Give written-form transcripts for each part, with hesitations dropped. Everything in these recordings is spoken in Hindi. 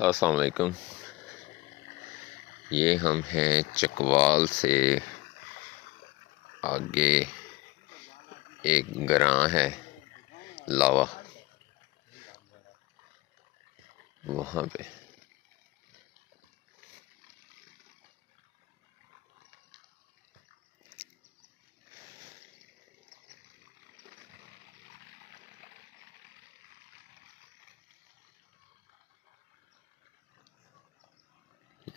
अस्सलाम वालेकुम। ये हम हैं चकवाल से आगे एक ग्रां है लावा, वहाँ पे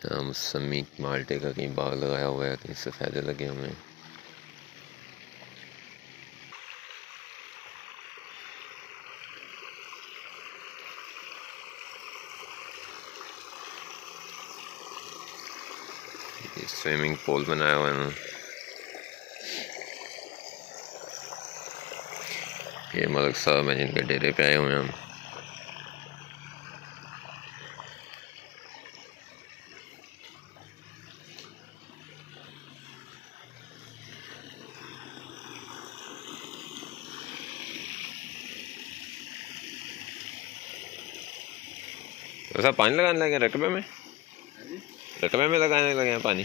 यहाँ मौसमी माल्टे का कहीं बाग लगाया हुआ है, कहीं सफ़ेदे लगे हुए हैं। स्विमिंग पूल बनाया हुआ है। ये मलिक साहब हैं जिनके डेरे पे आए हुए हैं हम। वैसा पानी लगाने लगे रकबे में लगाने लगे हैं पानी।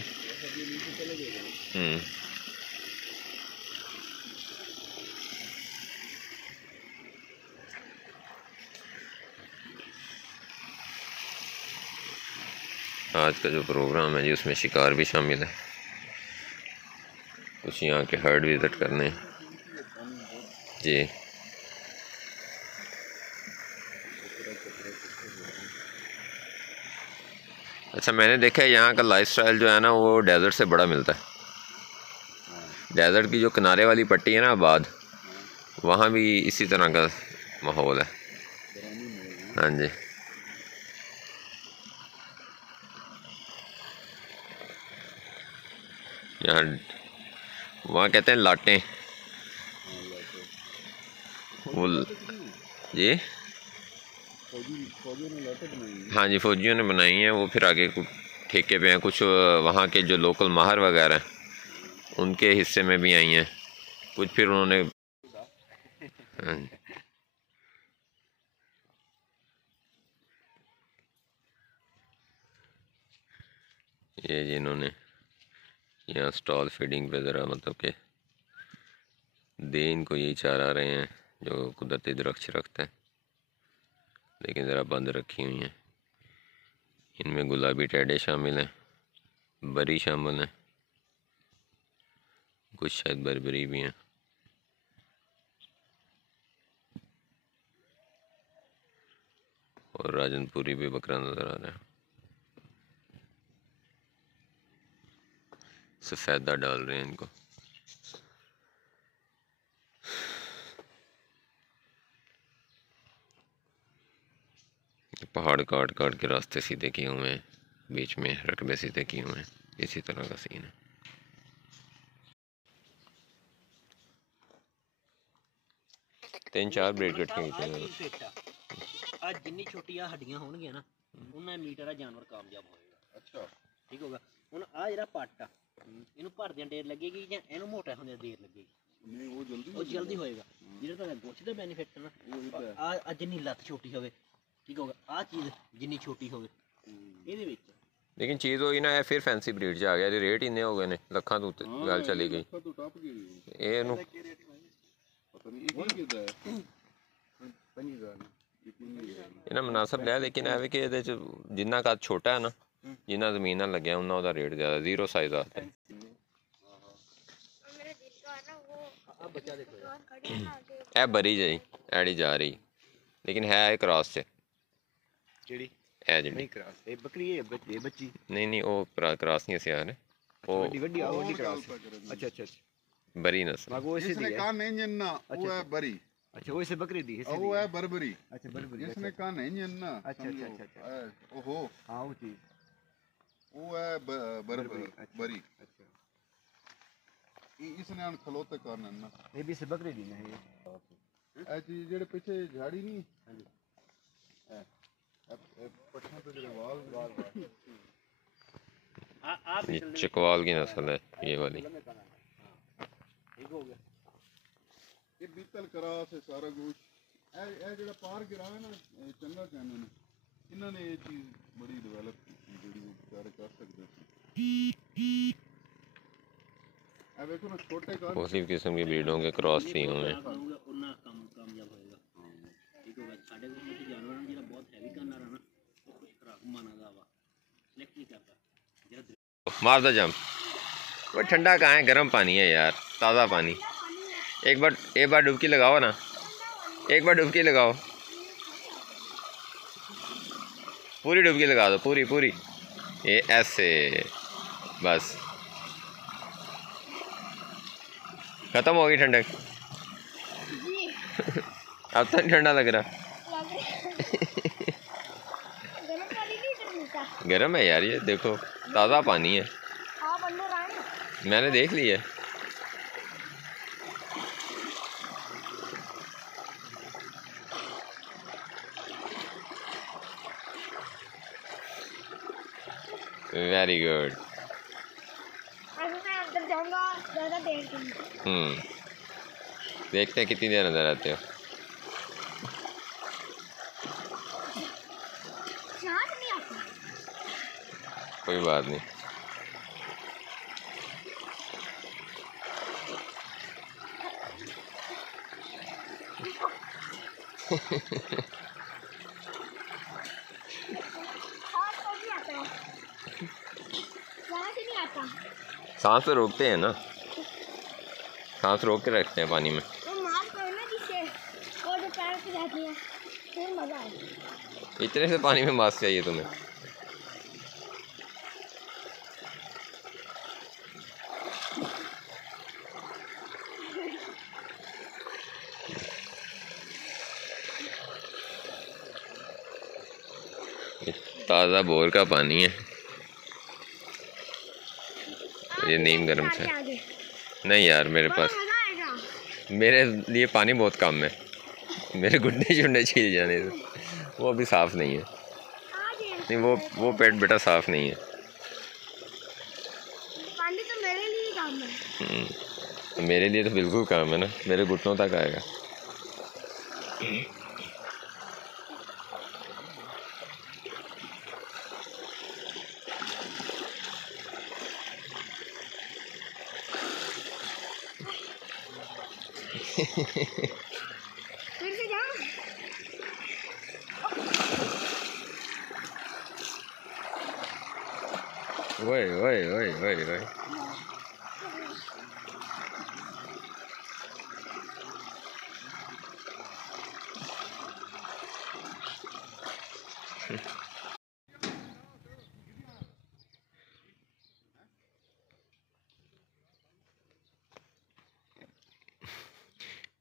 आज का जो प्रोग्राम है जी उसमें शिकार भी शामिल है, कुछ यहाँ के हर्ड विज़िट करने जी। अच्छा, मैंने देखा है यहाँ का लाइफस्टाइल जो है ना वो डेज़र्ट से बड़ा मिलता है। डेज़र्ट की जो किनारे वाली पट्टी है ना आबाद, वहाँ भी इसी तरह का माहौल है। हाँ जी, यहाँ वहाँ कहते हैं लाटें वो जी। हाँ जी, फौजियों ने बनाई हैं वो, फिर आगे कुछ ठेके पे हैं, कुछ वहाँ के जो लोकल माहर वगैरह हैं उनके हिस्से में भी आई हैं, कुछ फिर उन्होंने ये जिन्होंने यहाँ स्टॉल फीडिंग पे ज़रा मतलब के दे इनको यही चारा रहे हैं जो कुदरती दरख्त रखता है, लेकिन ज़रा बंद रखी हुई हैं। इनमें गुलाबी टैडे शामिल हैं, बरी शामिल हैं, कुछ शायद बरबरी भी हैं। और राजनपुरी भी बकरा नज़र आ रहा है। सफ़ेदा डाल रहे हैं इनको। पहाड़ काट काट के रास्ते सीधे किए हुए हैं, बीच में रकबे सीधे किए हुए हैं, इसी तरह का सीन है। तीन चार ब्रेड कट्ठे आज जिन्नी छोटियां हड्डियां होणगियां ना उन्ना मीट वाला जानवर कामयाब होएगा। अच्छा ठीक होगा। हुण आ जेहड़ा पट्ट आ इहनूं भरदियां देर लगेगी जां इहनूं मोटा होंदियां देर लगेगी? नहीं वो जल्दी होएगा। जेहड़ा तुहाडा गोश्त दा बेनीफिट है ना, आ जिन्नी लत्त छोटी होवे ठीक होगा, आ चीज़ जिन्नी छोटी होवे इहदे विच। लेकिन चीज़ होई ना फिर फैंसी ब्रीड च आ गया, रेट इन्ने हो गए ने, लखां तो गल चली गई। ਇਹਨੂੰ ਇਹਨਾਂ ਮੁਨਾਸਬ ਲਿਆ, ਲੇਕਿਨ ਇਹ ਵੀ ਕਿ ਇਹਦੇ ਚ ਜਿੰਨਾ ਕੱਦ ਛੋਟਾ ਹੈ ਨਾ, ਜਿੰਨਾ ਜ਼ਮੀਨ ਨਾਲ ਲੱਗਿਆ ਉਹਨਾਂ ਉਹਦਾ ਰੇਟ ਜ਼ਿਆਦਾ, ਜ਼ੀਰੋ ਸਾਈਜ਼ ਆਤਾ है। ਇਹ ਬਰੀ ਜਾਈ ਐੜੀ ਜਾ ਰਹੀ, लेकिन है क्रॉस से ਜਿਹੜੀ ਇਹ ਜਿਹੜੀ ਨਹੀਂ ਕਰਾਸ ਇਹ ਬੱਕਰੀ ਹੈ ਬੱਚੀ नहीं वो क्रॉस नहीं से यार वो ਵੱਡੀ ਵੱਡੀ ਆ ਵੱਡੀ ਕਰਾਸ। अच्छा अच्छा बरी नस्ल वो इसे इसने कान इंजन ना वो है बरी। अच्छा वो इसे बकरी दी है वो है बरबरी। अच्छा बरबरी इसने कान इंजन ना। अच्छा अच्छा अच्छा ओहो हां वो चीज वो है बरबरी बरी। अच्छा इसने अन खलोते कान ना ये भी इसे बकरी दी है ये ए चीज जेड़े पीछे झाड़ी नहीं। हां जी ए पट्ठा पे जेड़े वाल ये चकवाल की नस्ल है ये वाली। ठीक हो गया। ये बीतल करा से सारा कुछ ए जेड़ा पार गिरा है ना चंगा कहने ने इन्होंने ये चीज ਬੜੀ ਡਿਵੈਲਪ ਕੀਤੀ ਜਿਹੜੀ ਉਹ ਵਿਚਾਰੇ ਕਰ ਸਕਦੇ ਸੀ। ਇਹ ਵੇਖੋ ਨਾ ਛੋਟੇ ਘਰ मुख्तलिफ किस्म की ब्रीडों के क्रॉस थी हुए हैं। ਉਹਨਾਂ ਕੰਮ ਕਾਮਯਾਬ ਹੋਏਗਾ। ਠੀਕ ਹੋਗਾ। ਸਾਡੇ ਕੋਲ ਕੁਝ ਜਾਨਵਰਾਂ ਜਿਹੜਾ ਬਹੁਤ ਹੈਵੀ ਕਰਨ ਵਾਲਾ ਨਾ ਉਹ ਕੁਝ ਖਰਾਬ ਮਾਨਾ ਦਾ ਵਾ ਸਿਲੈਕਟ ਨਹੀਂ करता ਜਿਹੜਾ मार दो जंप। वो ठंडा कहाँ है, गर्म पानी है यार, ताज़ा पानी। एक बार डुबकी लगाओ ना, एक बार डुबकी लगाओ, पूरी डुबकी लगा दो, पूरी ये ऐसे बस ख़त्म होगी ठंडक। अब तो नहीं ठंडा लग रहा। गर्म है यार, ये देखो ताज़ा पानी है, मैंने देख लिया। Very good. देखते हैं कितनी देर अंदर आते हो। कोई बात नहीं। सांस तो रोकते हैं ना, सांस रोक के रखते हैं पानी में। इतने से पानी में मास्क चाहिए तुम्हें? ताज़ा बोर का पानी है, ये नीम गर्म से। नहीं यार, मेरे पास, मेरे लिए पानी बहुत कम है, मेरे घुटने शुटने छील जाने से। वो अभी साफ़ नहीं है, नहीं वो पेट बेटा साफ़ नहीं है। पानी तो मेरे लिए काम है। मेरे लिए तो बिल्कुल काम है ना, मेरे घुटनों तक आएगा। फिर से जाओ। ओए ओए ओए ओए ओए।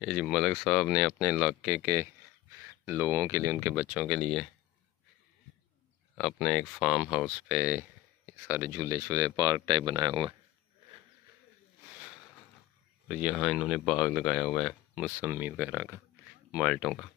ये जी मलक साहब ने अपने इलाके के लोगों के लिए, उनके बच्चों के लिए अपने एक फार्म हाउस पे सारे झूले शूले पार्क टाइप बनाया हुआ है। और यहाँ इन्होंने बाग लगाया हुआ है मौसमी वगैरह का, माल्टों का।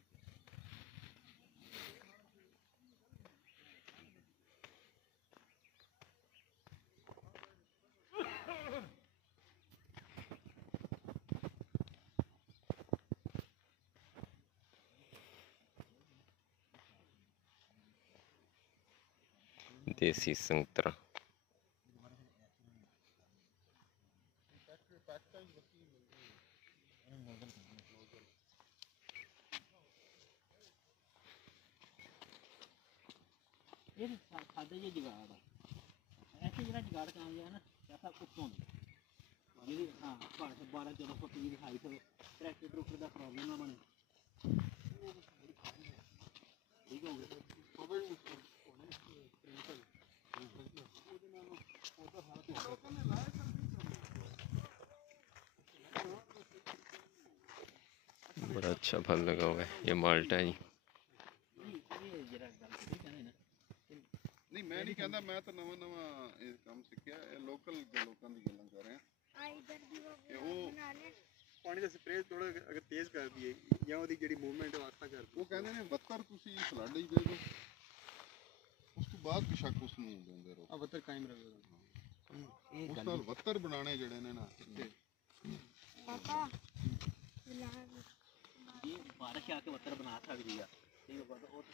देसी संतरा। ਇਹ ਸਾਡੇ ਜੇ ਜੁਗਾੜ ਆ ਐਸੇ ਜਿਹੜਾ ਜੁਗਾੜ ਕਾਮਯਾਬ ਹੈ ਨਾ ਐਸਾ ਉੱਤੋਂ ਨਹੀਂ ਜਿਹੜੀ ਹਾਂ 12-14 ਫੁੱਟ ਦੀ ਹਾਈਟ ਟਰੈਕਟਰ ਟਰੂਕਟਰ ਦਾ ਪ੍ਰੋਬਲਮ ਨਾ ਬਣੇ ਠੀਕ ਹੋ ਗਿਆ बड़ा अच्छा फल लगा हुआ है, ये माल्टा है जी। नहीं मैं नहीं कहता, मैं तो नवा नवा ਇਹ ਕੰਮ ਸਿੱਖਿਆ। ਇਹ ਲੋਕਲ ਲੋਕਾਂ ਦੀ ਗੱਲਾਂ ਕਰ ਰਹੇ ਆ। ਉਹ ਪਾਣੀ ਦਾ ਸਪਰੇਅ ਥੋੜਾ ਅਗਰ ਤੇਜ਼ ਕਰ ਦਈਏ ਜਾਂ ਉਹਦੀ ਜਿਹੜੀ ਮੂਵਮੈਂਟ ਵਾਸਤਾ ਕਰ ਉਹ ਕਹਿੰਦੇ ਨੇ 72 ਤੁਸੀਂ ਫਲੱਡ ਹੀ ਦੇ ਦਿਓ, ਉਸ ਤੋਂ ਬਾਅਦ ਵੀ ਸ਼ੱਕ ਉਸ ਨੂੰ ਦਿੰਦੇ ਰਹੋ। ਆ ਬੱਤਰ ਕਾਇਮ ਰਹੇਗਾ। ਉਸ ਨਾਲ 72 ਬਣਾਣੇ ਜਿਹੜੇ ਨੇ ਨਾ ये बारिश आके वत्तर बना सकती है ठीक है। वो तो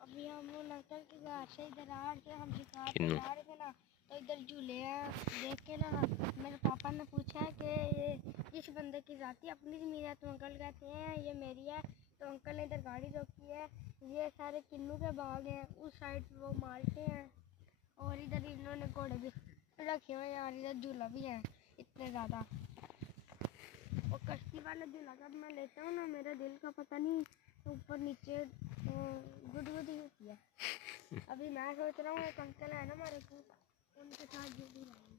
अभी हम वो अंकल के घर से इधर आ रहे थे, हम शिकार पे किन्नू? जा रहे थे ना, तो इधर झूले हैं देख के ना मेरे पापा ने पूछा है कि ये किस बंदे की जाती है, अपनी ज़मीन है? तो अंकल कहते हैं ये मेरी है. तो अंकल ने इधर गाड़ी रोकी है. ये सारे किन्नू के बाग हैं, उस साइड वो माल्टे हैं, और इधर इन्होंने घोड़े भी रखे हुए हैं, और इधर झूला भी है इतने ज़्यादा. और कश्ती वाला झूला जब मैं लेता हूँ ना, मेरे दिल का पता नहीं ऊपर नीचे गुदगुदी होती है. अभी मैं सोच रहा हूँ एक अंकल है ना हमारे को, उनके साथ झूली लगाऊंगी.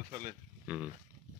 ਅਸਲ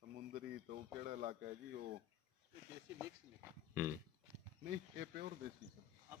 ਸਮੁੰਦਰੀ ਤੋਂ ਕਿਹੜਾ ਇਲਾਕਾ ਹੈ ਜੀ ਉਹ? देसी मिक्स में ਨਹੀਂ ਇਹ ਪਿਓਰ ਦੇਸੀ ਸਰ. अब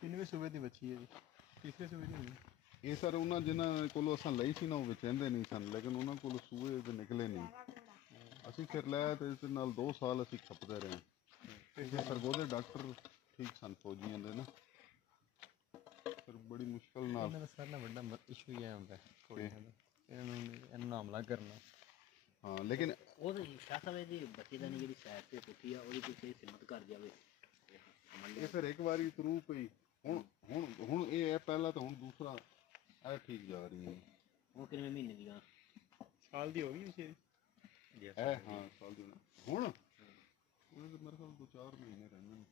ਕਿੰਨਵੇਂ ਸੂਬੇ ਦੀ ਬੱਚੀ ਹੈ ਜੀ? ਤੀਸਰੇ ਸੂਬੇ ਦੀ ਹੋਣੀ. ਇਹ ਸਰ ਉਹਨਾਂ ਜਿਨ੍ਹਾਂ ਕੋਲੋਂ ਅਸਾਂ ਲਈ ਸੀ ਨਾ ਉਹ ਵਿੱਚ ਰਹਿੰਦੇ ਨਹੀਂ ਸਨ, ਲੇਕਿਨ ਉਹਨਾਂ ਕੋਲ ਸੂਏ ਤੇ ਨਿਕਲੇ ਨਹੀਂ. ਅਸੀਂ ਫਿਰ ਲੈ ਤੇ ਇਸ ਨਾਲ 2 ਸਾਲ ਅਸੀਂ ਖਪਦੇ ਰਹੇ. ਇਹ ਸਰਗੋਦੇ ਡਾਕਟਰ ਠੀਕ ਸਨ ਫੌਜੀਆਂ ਦੇ ਨਾ, ਫਿਰ ਬੜੀ ਮੁਸ਼ਕਲ ਨਾਲ. ਇਹਨਾਂ ਦਾ ਸਾਰਿਆਂ ਨਾਲੋਂ ਵੱਡਾ ਇਸ਼ੂ ਇਹ ਹੁੰਦਾ ਘੋੜਿਆਂ ਦਾ, ਇਹਨਾਂ ਹਮਲਾ ਕਰਨਾ. ਹਾਂ ਲੇਕਿਨ ਉਹ ਸ਼ਾਹ ਸਾਹਿਬ ਦੀ ਬੱਚੇ ਦਾ ਨਹੀਂ ਜਿਹੜੀ ਸਾਈਡ ਤੇ ਪੁੱਠੀ ਆ ਉਹਦੀ ਕੋਈ ਸਿਮਤ ਕਰ ਜਾਵੇ. ਇਹ ਫਿਰ ਇੱਕ ਵਾਰੀ ਥਰੂ ਪਈ. ਹੁਣ ਇਹ ਹੈ ਪਹਿਲਾ ਤਾਂ ਹੁਣ ਦੂਸਰਾ ਇਹ ਠੀਕ ਜਾ ਰਹੀ ਹੈ. ਉਹ ਕਿੰਨੇ ਮਹੀਨੇ ਦੀਆਂ? ਸਾਲ ਦੀ ਹੋ ਗਈ ਉਸੇ ਇਹ ਹਾਂ ਸਾਲ ਦੀ ਹੁਣ ਉਹਨੇ ਤਾਂ ਮੇਰੇ ਖਿਆਲ 2-4 ਮਹੀਨੇ ਰਹਿੰਦੇ ਨੇ.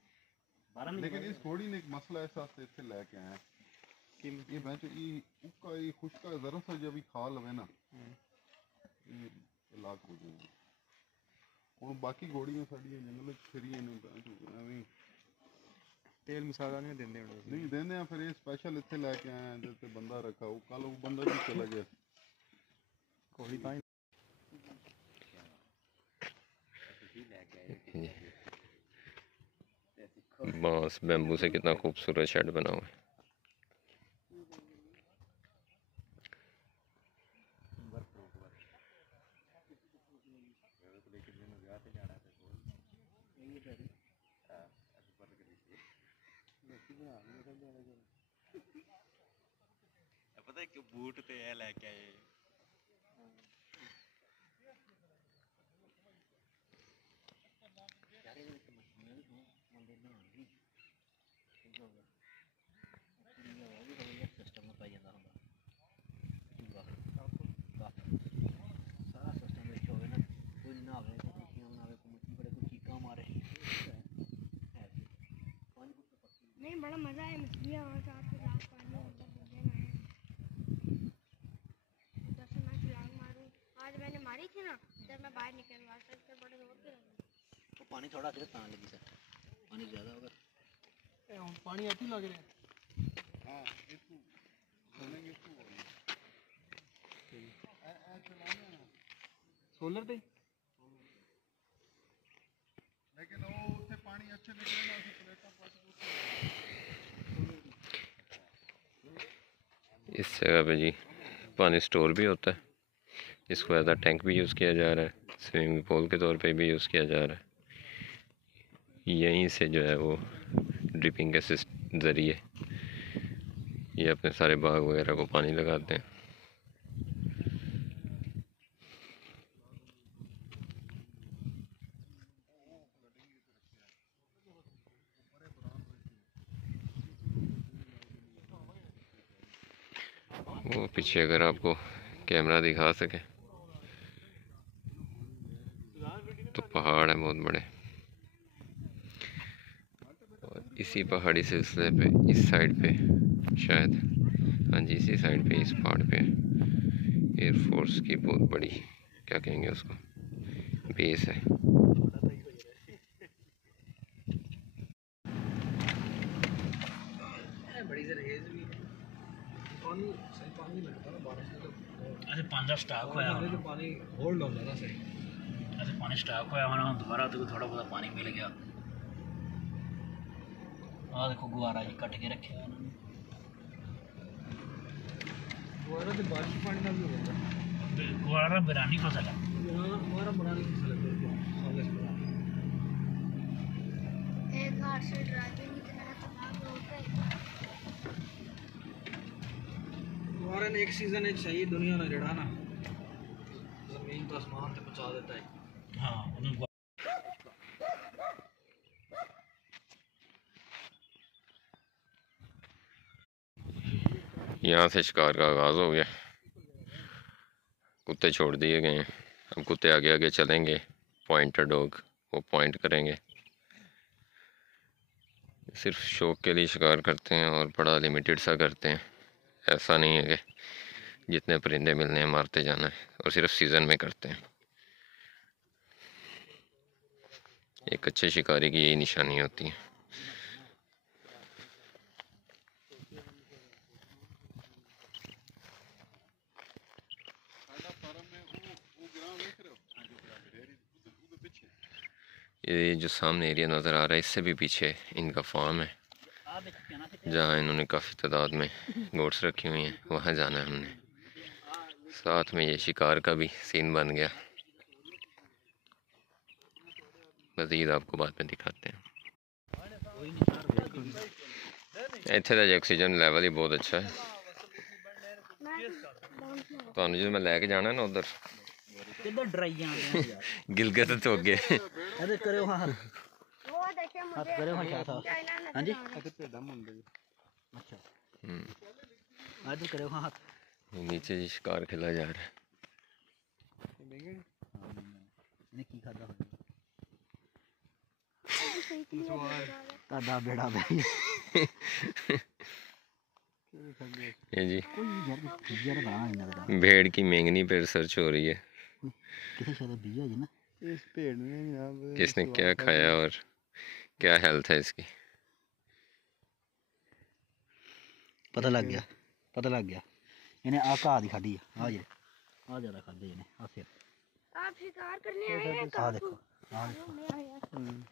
12 ਮਹੀਨੇ. ਲੇਕਿਨ ਇਹ ਥੋੜੀ ਨੇ ਇੱਕ ਮਸਲਾ ਇਸ ਵਾਸਤੇ ਇੱਥੇ ਲੈ ਕੇ ਆਇਆ ਕਿ ਇਹ ਬੈਂਚ ਇਹ ਉੱਕਾ ਇਹ ਖੁਸ਼ਕਾ ਜ਼ਰਾ ਸਾ ਜਿਹਾ ਵੀ ਖਾ ਲਵੇ ਨਾ ਇਹ ਇਲਾਕ ਹੋ ਜਾਊਗਾ. ਹੁਣ ਬਾਕੀ ਘੋੜੀਆਂ ਸਾਡੀਆਂ ਜੰਗਲ 'ਚ ਫਿਰੀਆਂ ਨੇ ਐਵੇਂ ਤੇਲ ਮਸਾਲਾ ਨਹੀਂ ਦਿੰਦੇ ਹੁਣ? ਨਹੀਂ ਦਿੰਦੇ ਆ. ਫਿਰ ਇਹ ਸਪੈਸ਼ਲ ਇੱਥੇ ਲੈ ਕੇ ਆਇਆ ਜਿਹਦੇ ਤੇ ਬੰਦਾ ਰੱਖਾ. ਉਹ ਕੱਲ ਉਹ ਬੰਦਾ ਵੀ ਚਲਾ ਗਿਆ ਘੋੜੀ ਤਾਂ बांस बैम्बू से कितना खूबसूरत शेड बना हुआ है. ਪਤਾ ਕਿ ਬੂਟ ਤੇ ਇਹ ਲੈ ਕੇ ਆਏ. ਸਿਸਟਮ ਪੈ ਜਾਂਦਾ ਹੁੰਦਾ ਸਾਰਾ ਸਿਸਟਮ ਵਿੱਚ ਹੋਵੇ ਨਾ, ਕੋਈ ਨਾ ਆਵੇ, ਕੋਈ ਖੁਸ਼ੀਆਂ ਮਨਾਵੇ, ਕੋਈ ਮੁੱਠੀ ਬੜੇ, ਕੋਈ ਚੀਕਾਂ ਮਾਰੇ. नहीं बड़ा मज़ा है मछलियाँ और साथ में रात पानी होता है. उधर से मैं छलांग मारूँ. आज मैंने मारी थी ना, जब मैं बाहर निकल रहा था इससे बड़े जोर के लगे. ਉਹ ਪਾਣੀ ਥੋੜਾ ਕਿਤੇ ਤਾਂ ਲੱਗੀ ਸਰ, ਪਾਣੀ ਜ਼ਿਆਦਾ ਹੋਗਾ. ਇਹ ਹੁਣ ਪਾਣੀ ਇੱਥੇ ਲੱਗ ਰਿਹਾ. ਹਾਂ ਇੱਥੋਂ ਸੁਣੇਗੇ ਇੱਥੋਂ ਇਹ ਚਲਾਉਣਾ ਸੋਲਰ ਤੇ ਲੇਕਿਨ ਉਹ ਉੱਥੇ ਪਾਣੀ ਅੱਛੇ ਨਿਕਲੇ ਨਾ ਅਸੀਂ ਪਲੇਟਾਂ ਪਾ ਕੇ इस जगह पे जी पानी स्टोर भी होता है. इसको एज अ टैंक भी यूज़ किया जा रहा है, स्विमिंग पूल के तौर पे भी यूज़ किया जा रहा है. यहीं से जो है वो ड्रिपिंग के ज़रिए ये अपने सारे बाग वगैरह को पानी लगाते हैं. वो पीछे अगर आपको कैमरा दिखा सके तो पहाड़ बहुत बड़े। और इसी पहाड़ी सिलसिले पे इस साइड पे शायद, हाँ जी इसी साइड पे इस पहाड़ पे एयरफोर्स की बहुत बड़ी, क्या कहेंगे उसको, बेस है। अच्छा पानी स्टाक होया होना, पानी होल्ड हो जाता सही। अच्छा पानी स्टाक होया होना, दोबारा तो थोड़ा बहुत पानी मिल गया। आ देखो गुवारा जी कट के रखे उन्होंने। गुवारा तो बारिश पानी का भी हो गया। गुवारा बिरानी फसल है। गुवारा बिरानी फसल है बिल्कुल। एक हाथ से ड्राइविंग इतना तबाह हो गए। गुवारा ने एक सीजन है सही दुनिया ने जड़ा ना जमीन तो आसमान तक पहुंचा देता है। हाँ यहाँ से शिकार का आगाज़ हो गया। कुत्ते छोड़ दिए गए हैं। अब कुत्ते आगे आगे चलेंगे, पॉइंटर डॉग वो पॉइंट करेंगे। सिर्फ शौक के लिए शिकार करते हैं और बड़ा लिमिटेड सा करते हैं। ऐसा नहीं है कि जितने परिंदे मिलने हैं मारते जाना है, और सिर्फ सीज़न में करते हैं। एक अच्छे शिकारी की यही निशानी होती है। ये जो सामने एरिया नज़र आ रहा है इससे भी पीछे इनका फार्म है, जहाँ इन्होंने काफ़ी तादाद में गोट्स रखी हुई हैं। वहाँ जाना है हमने। साथ में ये शिकार का भी सीन बन गया। मज़ीद आपको बाद में दिखाते हैं। इत्थे दा ऑक्सीजन लेवल ही बहुत अच्छा है। तो जो मैं लैके जाना ना उधर किधर डराई जाते हैं यार। गिलगित तो अगे अरे करो हाँ वो देखिए हाथ मुझे करो हाँ क्या था। हाँ जी अच्छा आज तो करो हाँ हाथ। नीचे जी शिकार खेला जा रहा है। ने की खाता है तादा बेड़ा भाई। ये जी यार बना नहीं लग रहा। भेड़ की मेंगनी पे रिसर्च हो रही है। किसी शायद बिया है ना इस पेड़ ने अब किसने क्या खाया और क्या हेल्थ है इसकी। पता लग गया इन्हें आ घा दी खाधी आ जे आ ज्यादा खाधे इन्हें आ फिर आप शिकार करने आए हैं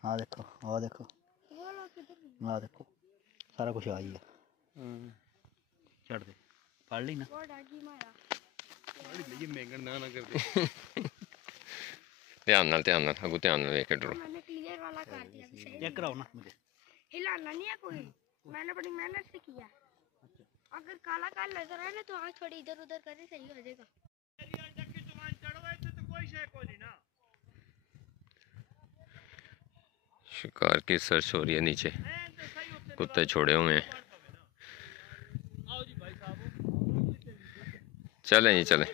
आ देखो सारा कुछ आ ही है। छड़ दे पढ़ ली ना वो डागी मारा ये मेंगन ना कर दे। ध्यान नाल अगू ध्यान नाल वेख के डरो। मैंने क्लियर वाला कर दिया कि सही चेक कराओ ना मुझे हिलाना नहीं है कोई। मैंने बड़ी मेहनत से किया। अगर काला काला नजर आए ना तो आँख थोड़ी इधर उधर करे सही हो जाएगा। शिकार की सर्च हो रही है नीचे, कुत्ते छोड़े हुए हैं। चलें जी चलें।